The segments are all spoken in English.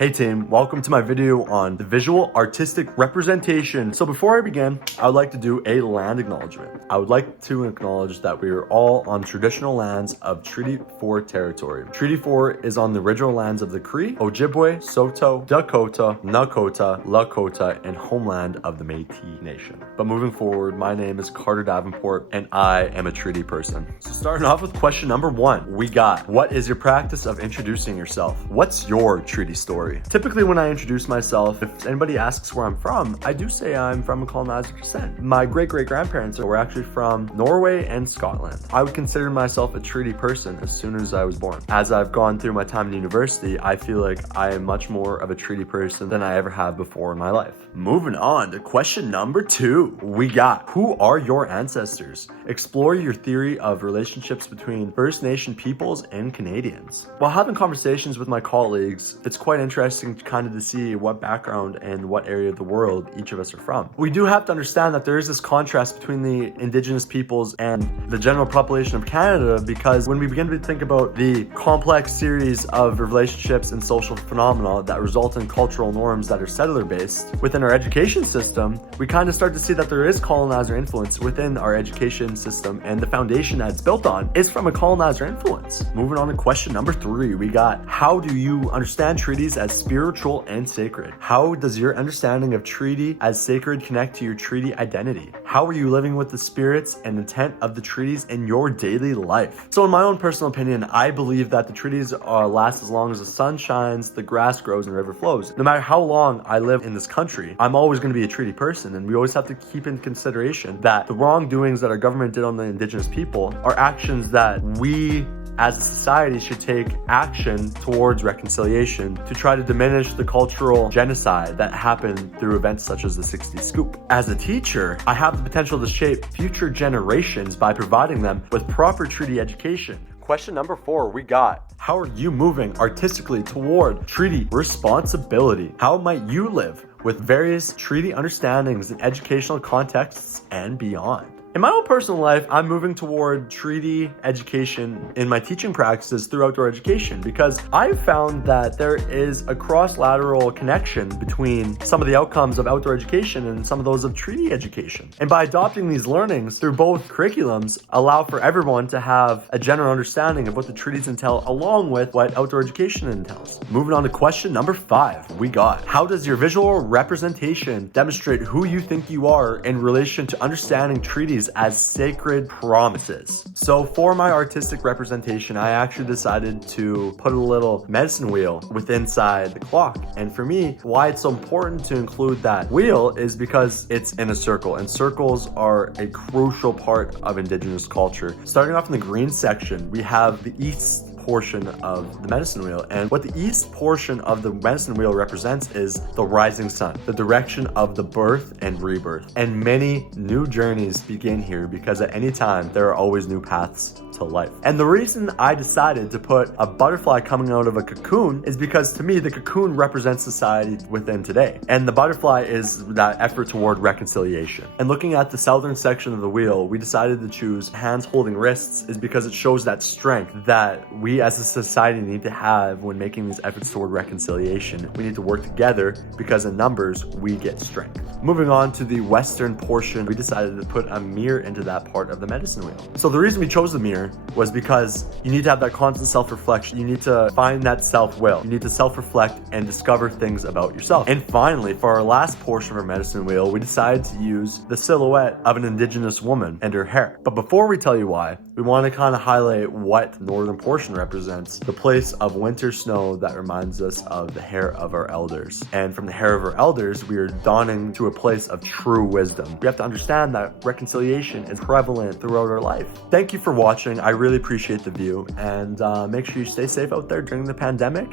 Hey team, welcome to my video on the visual artistic representation. So before I begin, I would like to do a land acknowledgement. I would like to acknowledge that we are all on traditional lands of Treaty 4 territory. Treaty 4 is on the original lands of the Cree, Ojibwe, Saulteaux, Dakota, Nakota, Lakota, and homeland of the Métis Nation. But moving forward, my name is Carter Davenport and I am a treaty person. So starting off with question number 1, we got, what is your practice of introducing yourself? What's your treaty story? Typically when I introduce myself, if anybody asks where I'm from, I do say I'm from a colonizer descent. My great-great-grandparents were actually from Norway and Scotland. I would consider myself a treaty person as soon as I was born. As I've gone through my time in university, I feel like I am much more of a treaty person than I ever have before in my life. Moving on to question number 2, we got, who are your ancestors? Explore your theory of relationships between First Nation peoples and Canadians. While having conversations with my colleagues, it's quite interesting kind of to see what background and what area of the world each of us are from. We do have to understand that there is this contrast between the Indigenous peoples and the general population of Canada, because when we begin to think about the complex series of relationships and social phenomena that result in cultural norms that are settler-based within our education system, we kind of start to see that there is colonizer influence within our education system, and the foundation that it's built on is from a colonizer influence. Moving on to question number 3, we got, how do you understand treaties as spiritual and sacred? How does your understanding of treaty as sacred connect to your treaty identity? How are you living with the spirits and intent of the treaties in your daily life? So in my own personal opinion, I believe that the treaties last as long as the sun shines, the grass grows, and the river flows. No matter how long I live in this country, I'm always going to be a treaty person, and we always have to keep in consideration that the wrongdoings that our government did on the Indigenous people are actions that we as a society should take action towards reconciliation to try to diminish the cultural genocide that happened through events such as the 60s scoop. As a teacher, I have the potential to shape future generations by providing them with proper treaty education. Question number 4, we got, how are you moving artistically toward treaty responsibility? How might you live with various treaty understandings in educational contexts and beyond? In my own personal life, I'm moving toward treaty education in my teaching practices through outdoor education, because I've found that there is a cross-lateral connection between some of the outcomes of outdoor education and some of those of treaty education. And by adopting these learnings through both curriculums, allow for everyone to have a general understanding of what the treaties entail along with what outdoor education entails. Moving on to question number 5, we got, how does your visual representation demonstrate who you think you are in relation to understanding treaties as sacred promises? So for my artistic representation, I actually decided to put a little medicine wheel inside the clock. And for me, why it's so important to include that wheel is because it's in a circle, and circles are a crucial part of Indigenous culture. Starting off in the green section, we have the east portion of the medicine wheel, and what the east portion of the medicine wheel represents is the rising sun, the direction of the birth and rebirth. And many new journeys begin here, because at any time there are always new paths to life. And the reason I decided to put a butterfly coming out of a cocoon is because to me the cocoon represents society within today, and the butterfly is that effort toward reconciliation. And looking at the southern section of the wheel, we decided to choose hands holding wrists is because it shows that strength that we as a society need to have when making these efforts toward reconciliation. We need to work together, because in numbers we get strength. Moving on to the western portion, we decided to put a mirror into that part of the medicine wheel. So the reason we chose the mirror was because you need to have that constant self-reflection. You need to find that self-will. You need to self-reflect and discover things about yourself. And finally, for our last portion of our medicine wheel, we decided to use the silhouette of an Indigenous woman and her hair. But before we tell you why, we want to kind of highlight what the northern portion represents, the place of winter snow that reminds us of the hair of our elders. And from the hair of our elders, we are dawning to a place of true wisdom. We have to understand that reconciliation is prevalent throughout our life. Thank you for watching. I really appreciate the view, and make sure you stay safe out there during the pandemic.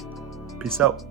Peace out.